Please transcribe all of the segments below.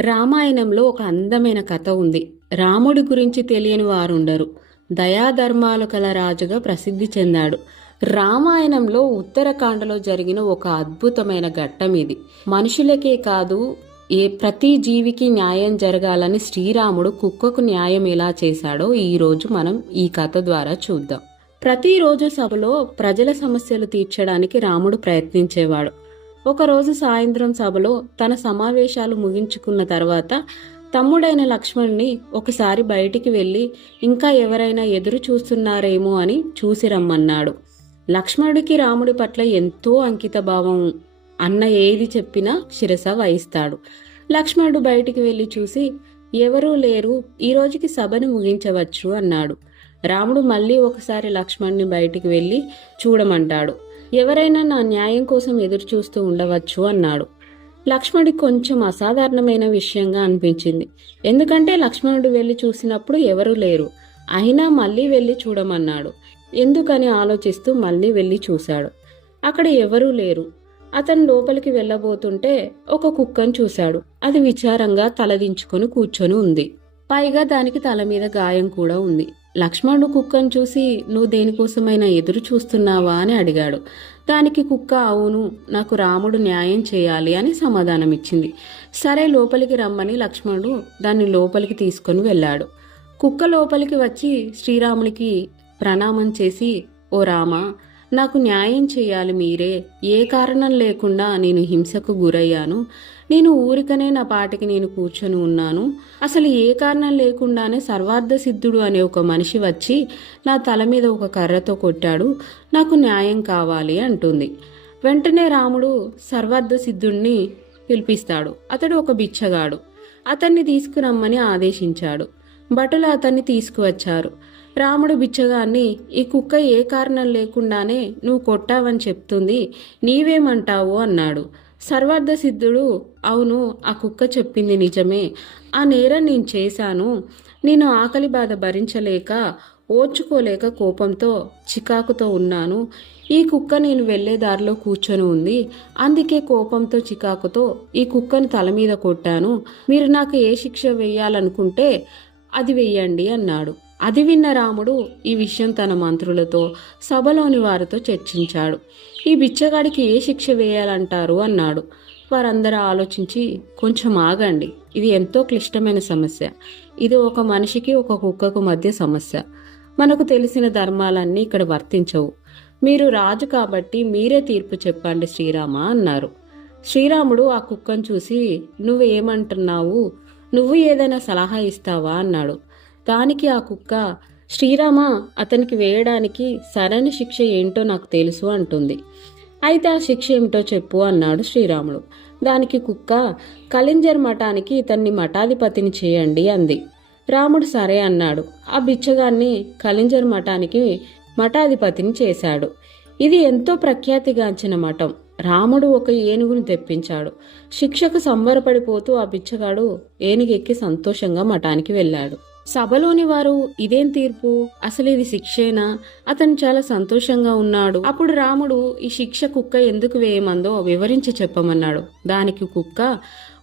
రామాయణంలో ఒక అందమైన కథ ఉంది. రాముడి గురించి తెలియని వారుండరు. దయాధర్మాలు కల రాజుగా ప్రసిద్ధి చెందాడు. రామాయణంలో ఉత్తరాఖండలో జరిగిన ఒక అద్భుతమైన ఘట్టం ఇది. మనుషులకే కాదు, ప్రతి జీవికి న్యాయం జరగాలని శ్రీరాముడు కుక్కకు న్యాయం ఎలా చేశాడో ఈరోజు మనం ఈ కథ ద్వారా చూద్దాం. ప్రతిరోజు సభలో ప్రజల సమస్యలు తీర్చడానికి రాముడు ప్రయత్నించేవాడు. ఒకరోజు సాయంత్రం సభలో తన సమావేశాలు ముగించుకున్న తర్వాత తమ్ముడైన లక్ష్మణ్ని ఒకసారి బయటికి వెళ్ళి ఇంకా ఎవరైనా ఎదురు చూస్తున్నారేమో అని చూసి రమ్మన్నాడు. లక్ష్మణుడికి రాముడి పట్ల ఎంతో అంకిత భావం. అన్న ఏది చెప్పినా శిరస వహిస్తాడు. లక్ష్మణుడు బయటికి వెళ్లి చూసి ఎవరూ లేరు, ఈ రోజుకి సభను ముగించవచ్చు అన్నాడు. రాముడు మళ్ళీ ఒకసారి లక్ష్మణ్ని బయటికి వెళ్లి చూడమంటాడు. ఎవరైనా నా న్యాయం కోసం ఎదురు చూస్తూ ఉండవచ్చు అన్నాడు. లక్ష్మణుడికి కొంచెం అసాధారణమైన విషయంగా అనిపించింది. ఎందుకంటే లక్ష్మణుడు వెళ్లి చూసినప్పుడు ఎవరూ లేరు. అయినా మళ్ళీ వెళ్లి చూడమన్నాడు. ఎందుకని ఆలోచిస్తూ మళ్ళీ వెళ్లి చూశాడు. అక్కడ ఎవరూ లేరు. అతను లోపలికి వెళ్ళబోతుంటే ఒక కుక్కను చూశాడు. అది విచారంగా తలదించుకొని కూర్చొని ఉంది. పైగా దానికి తల మీద గాయం కూడా ఉంది. లక్ష్మణుడు కుక్కను చూసి నువ్వు దేనికోసమైనా ఎదురు చూస్తున్నావా అని అడిగాడు. దానికి కుక్క అవును, నాకు రాముడు న్యాయం చేయాలి అని సమాధానమిచ్చింది. సరే లోపలికి రమ్మని లక్ష్మణుడు దాన్ని లోపలికి తీసుకొని వెళ్ళాడు. కుక్క లోపలికి వచ్చి శ్రీరామునికి ప్రణామం చేసి, ఓ రామా, నాకు న్యాయం చేయాలి మీరే. ఏ కారణం లేకుండా నేను హింసకు గురయ్యాను. నేను ఊరికనే నా పాటికి నేను కూర్చొని ఉన్నాను. అసలు ఏ కారణం లేకుండానే సర్వార్థ సిద్ధుడు అనే ఒక మనిషి వచ్చి నా తల మీద ఒక కర్రతో కొట్టాడు. నాకు న్యాయం కావాలి అంటుంది. వెంటనే రాముడు సర్వార్థ సిద్ధుడిని పిలిపిస్తాడు. అతడు ఒక బిచ్చగాడు. అతన్ని తీసుకురమ్మని ఆదేశించాడు. భటులు అతన్ని తీసుకువచ్చారు. రాముడు బిచ్చగాన్ని, ఈ కుక్క ఏ కారణం లేకుండానే నువ్వు కొట్టావని చెప్తుంది, నీవేమంటావు అన్నాడు. సర్వార్థ సిద్ధుడు, అవును, ఆ కుక్క చెప్పింది నిజమే. ఆ నేరం నేను చేశాను. నేను ఆకలి బాధ భరించలేక, ఓర్చుకోలేక కోపంతో చికాకుతో ఉన్నాను. ఈ కుక్క నేను వెళ్లే దారిలో కూర్చొని ఉంది. అందుకే కోపంతో చికాకుతో ఈ కుక్కను తల మీద కొట్టాను. మీరు నాకు ఏ శిక్ష వేయాలనుకుంటే అది వెయ్యండి అన్నాడు. అది విన్న రాముడు ఈ విషయం తన మంత్రులతో, సభలోని వారితో చర్చించాడు. ఈ బిచ్చగాడికి ఏ శిక్ష వేయాలంటారు అన్నాడు. వారందరూ ఆలోచించి, కొంచెం ఆగండి, ఇది ఎంతో క్లిష్టమైన సమస్య. ఇది ఒక మనిషికి ఒక కుక్కకు మధ్య సమస్య. మనకు తెలిసిన ధర్మాలన్నీ ఇక్కడ వర్తించవు. మీరు రాజు కాబట్టి మీరే తీర్పు చెప్పండి శ్రీరామ అన్నారు. శ్రీరాముడు ఆ కుక్కను చూసి, నువ్వేమంటున్నావు, నువ్వు ఏదైనా సలహా ఇస్తావా అన్నాడు. దానికి ఆ కుక్క, శ్రీరామ, అతనికి వేయడానికి సరైన శిక్ష ఏంటో నాకు తెలుసు అంటుంది. అయితే ఆ శిక్ష ఏమిటో చెప్పు అన్నాడు శ్రీరాముడు. దానికి కుక్క, కలింజర్ మఠానికి ఇతన్ని మఠాధిపతిని చేయండి అంది. రాముడు సరే అన్నాడు. ఆ బిచ్చగాన్ని కలింజర్ మఠానికి మఠాధిపతిని చేశాడు. ఇది ఎంతో ప్రఖ్యాతిగాంచిన మఠం. రాముడు ఒక ఏనుగును తెప్పించాడు. శిక్షకు సంబరపడిపోతూ ఆ బిచ్చగాడు ఏనుగెక్కి సంతోషంగా మఠానికి వెళ్ళాడు. సభలోని వారు, ఇదేం తీర్పు, అసలు ఇది శిక్షేనా? అతను చాలా సంతోషంగా ఉన్నాడు. అప్పుడు రాముడు ఈ శిక్ష కుక్క ఎందుకు వేయమందో వివరించి చెప్పమన్నాడు. దానికి కుక్క,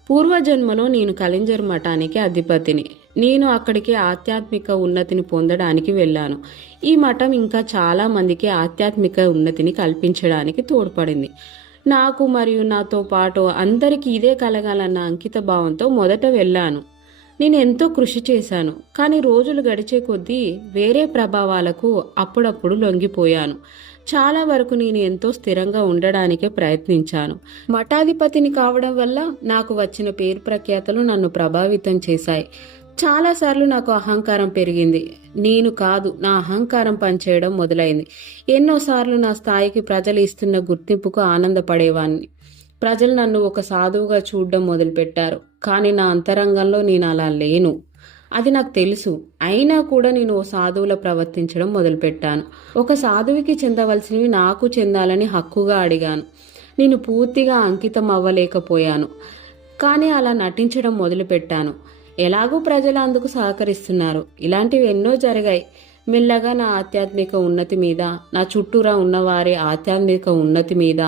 పూర్వజన్మలో నేను కలింజర్ మఠానికి అధిపతిని. నేను అక్కడికి ఆధ్యాత్మిక ఉన్నతిని పొందడానికి వెళ్ళాను. ఈ మఠం ఇంకా చాలా మందికి ఆధ్యాత్మిక ఉన్నతిని కల్పించడానికి తోడ్పడింది. నాకు మరియు నాతో పాటు అందరికీ ఇదే కలగాలన్న అంకిత భావంతో మొదట వెళ్ళాను. నేను ఎంతో కృషి చేశాను. కానీ రోజులు గడిచే కొద్దీ వేరే ప్రభావాలకు అప్పుడప్పుడు లొంగిపోయాను. చాలా వరకు నేను ఎంతో స్థిరంగా ఉండడానికే ప్రయత్నించాను. మఠాధిపతిని కావడం వల్ల నాకు వచ్చిన పేరు ప్రఖ్యాతలు నన్ను ప్రభావితం చేశాయి. చాలాసార్లు నాకు అహంకారం పెరిగింది. నేను కాదు, నా అహంకారం పనిచేయడం మొదలైంది. ఎన్నోసార్లు నా స్థాయికి ప్రజలు ఇస్తున్న గుర్తింపుకు ఆనందపడేవాణ్ణి. ప్రజలు నన్ను ఒక సాధువుగా చూడడం మొదలుపెట్టారు. కానీ నా అంతరంగంలో నేను అలా లేను. అది నాకు తెలుసు. అయినా కూడా నేను ఓ సాధువులా ప్రవర్తించడం మొదలుపెట్టాను. ఒక సాధువుకి చెందవలసినవి నాకు చెందాలని హక్కుగా అడిగాను. నేను పూర్తిగా అంకితం అవ్వలేకపోయాను. కానీ అలా నటించడం మొదలుపెట్టాను. ఎలాగూ ప్రజలు అందుకు సహకరిస్తున్నారు. ఇలాంటివి ఎన్నో జరిగాయి. మెల్లగా నా ఆధ్యాత్మిక ఉన్నతి మీద, నా చుట్టూరా ఉన్నవారి ఆధ్యాత్మిక ఉన్నతి మీద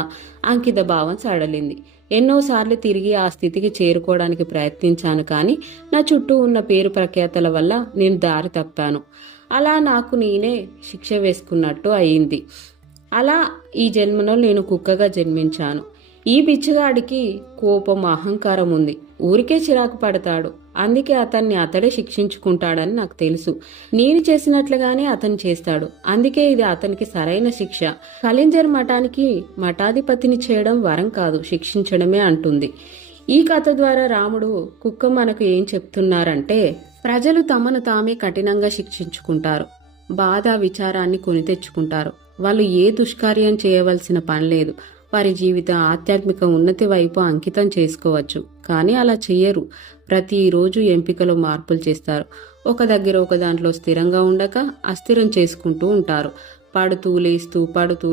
అంకిత భావం సడలింది. ఎన్నోసార్లు తిరిగి ఆ స్థితికి చేరుకోవడానికి ప్రయత్నించాను, కానీ నా చుట్టూ ఉన్న పేరు ప్రఖ్యాతల వల్ల నేను దారి తప్పాను. అలా నాకు నేనే శిక్ష వేసుకున్నట్టు అయింది. అలా ఈ జన్మలో నేను కుక్కగా జన్మించాను. ఈ బిచ్చగాడికి కోపం, అహంకారం ఉంది. ఊరికే చిరాకు పడతాడు. అందుకే అతన్ని అతడే శిక్షించుకుంటాడని నాకు తెలుసు. నేను చేసినట్లుగానే అతను చేస్తాడు. అందుకే ఇది అతనికి సరైన శిక్ష. కలింజర్ మఠానికి మఠాధిపతిని చేయడం వరం కాదు, శిక్షించడమే అంటుంది. ఈ కథ ద్వారా రాముడు కుక్క మనకు ఏం చెప్తున్నారంటే, ప్రజలు తమను తామే కఠినంగా శిక్షించుకుంటారు. బాధ, విచారాన్ని కొని తెచ్చుకుంటారు. వాళ్ళు ఏ దుష్కార్యం చేయవలసిన పని లేదు. వారి జీవిత ఆధ్యాత్మిక ఉన్నతి వైపు అంకితం చేసుకోవచ్చు. కానీ అలా చెయ్యరు. ప్రతిరోజు ఎంపికలో మార్పులు చేస్తారు. ఒక దగ్గర ఒక దాంట్లో స్థిరంగా ఉండక అస్థిరం చేసుకుంటూ ఉంటారు. పడుతూ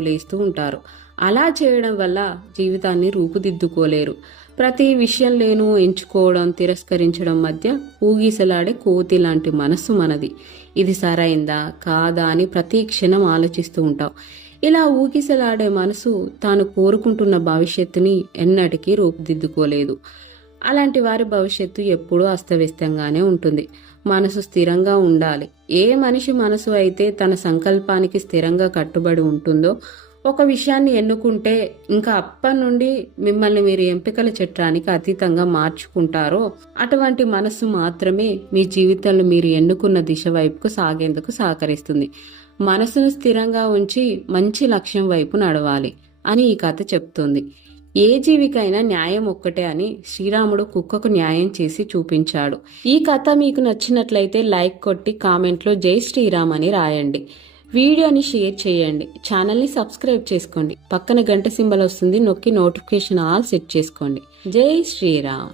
లేస్తూ ఉంటారు. అలా చేయడం వల్ల జీవితాన్ని రూపుదిద్దుకోలేరు. ప్రతి విషయంలోనూ ఎంచుకోవడం, తిరస్కరించడం మధ్య ఊగిసలాడే కోతి లాంటి మనస్సు మనది. ఇది సరైందా కాదా అని ప్రతి క్షణం ఆలోచిస్తూ ఉంటాం. ఇలా ఊగిసలాడే మనసు తాను కోరుకుంటున్న భవిష్యత్తుని ఎన్నటికీ రూపుదిద్దుకోలేదు. అలాంటి వారి భవిష్యత్తు ఎప్పుడూ అస్తవ్యస్తంగానే ఉంటుంది. మనసు స్థిరంగా ఉండాలి. ఏ మనిషి మనసు అయితే తన సంకల్పానికి స్థిరంగా కట్టుబడి ఉంటుందో, ఒక విషయాన్ని ఎన్నుకుంటే ఇంకా అప్పటి నుండి మిమ్మల్ని మీరు ఎంపికల చట్టానికి అతీతంగా మార్చుకుంటారో, అటువంటి మనస్సు మాత్రమే మీ జీవితంలో మీరు ఎన్నుకున్న దిశ వైపుకు సాగేందుకు సహకరిస్తుంది. మనసును స్థిరంగా ఉంచి మంచి లక్ష్యం వైపు నడవాలి అని ఈ కథ చెప్తుంది. ఏ జీవికైనా న్యాయం ఒక్కటే అని శ్రీరాముడు కుక్కకు న్యాయం చేసి చూపించాడు. ఈ కథ మీకు నచ్చినట్లయితే లైక్ కొట్టి కామెంట్లో జై శ్రీరామ్ అని రాయండి. వీడియోని షేర్ చేయండి. ఛానల్ని సబ్స్క్రైబ్ చేసుకోండి. పక్కన గంట సింబల్ వస్తుంది, నొక్కి నోటిఫికేషన్ ఆల్ సెట్ చేసుకోండి. జై శ్రీరామ్.